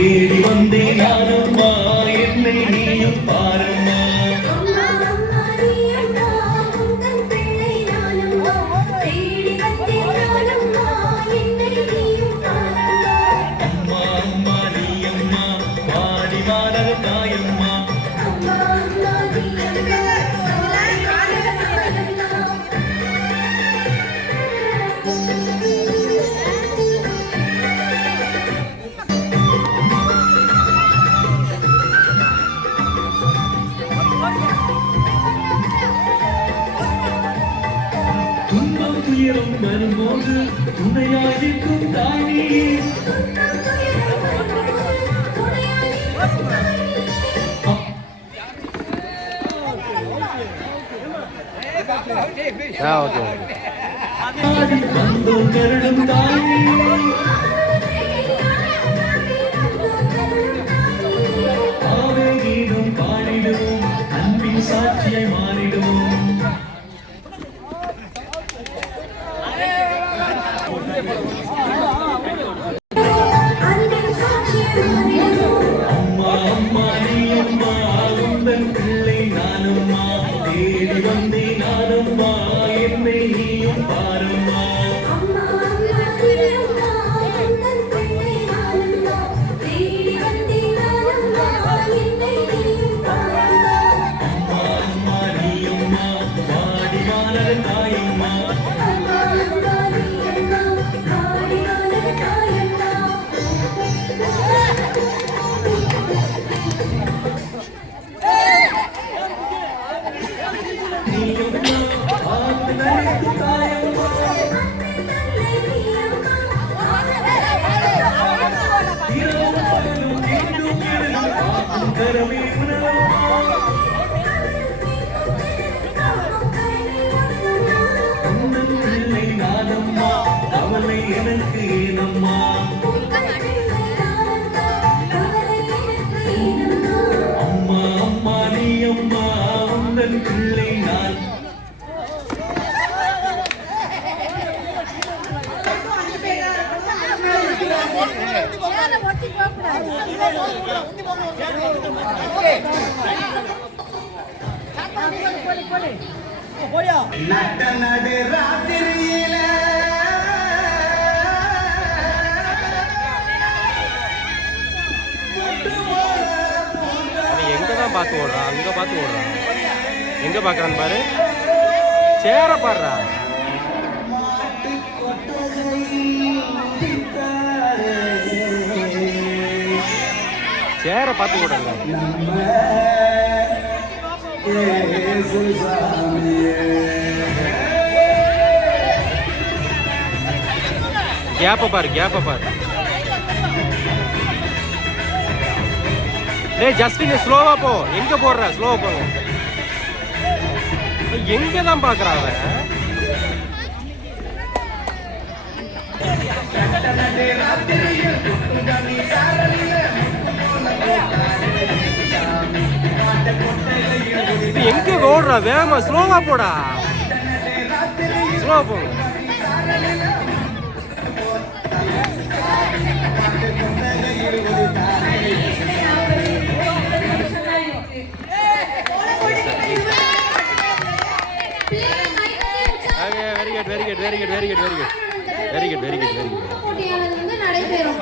തേടി വന്നേ ഞാനും துன்பம் துயரம் வரும்போது துணையாயிருக்கும் தாயே ஆ ஓகே ஓகே. வந்தோம் கருடும் தாயே எனக்கு ஏனம்மா அம்மா அம்மா நீ அம்மா உந்தன் பிள்ளை. நட்ட நடு ராத்திரியில எங்கே தான் பார்த்து ஓடுறான்? அங்க பார்த்து ஓடுறான். எங்கே பாக்குறான்னு பாரு? சேர பாடுறான். சேர பார்த்து ஓடுங்க கேப்ப பாரு கேப்ப பாரு. டேய் ஜஸ்டின் ஸ்லோவா போ. எங்க போடுற? ஸ்லோவா போ. எங்க தான் பாக்குறான் அவன்? இது போடா வேகமா ஸ்லோவா போடா. ஸ்லோவா போ. Very good very good very good very good very good very good very good நடைபெறும்.